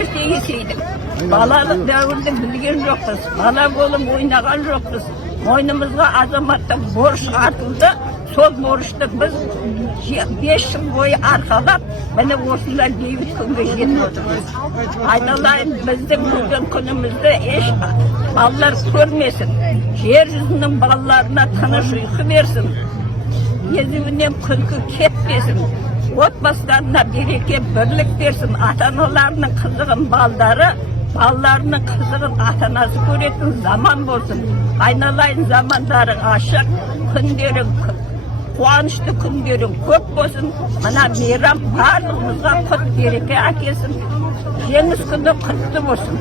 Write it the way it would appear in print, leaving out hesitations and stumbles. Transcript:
ерте есейдік. Балалық дәуірді білген жоқпыз. Бала болып ойнаған жоқпыз. Мойнымызға азаматтық борыш артылды. Сол борышты біз 5 жыл бойы арқалап, міне осындай бейбіт күнге жетіп отырмыз. Айналайын, біздің бүгін күнімізді еш балалар көрмесін. Жер жүзінің балаларына тыныш ұйқы берсін. Езуінен күлкі кетпесін. Отбасыларына береке, бірлік берсін. Ата-аналарының қызығын балаларының қызығын ата-анасы көретін заман болсын. Айналайын, замандарың ашық, күндерің қуанышты күндерің көп болсын. Мына мейрам барлығымызға құт береке әкелсін. Жеңіс күні құтты болсын.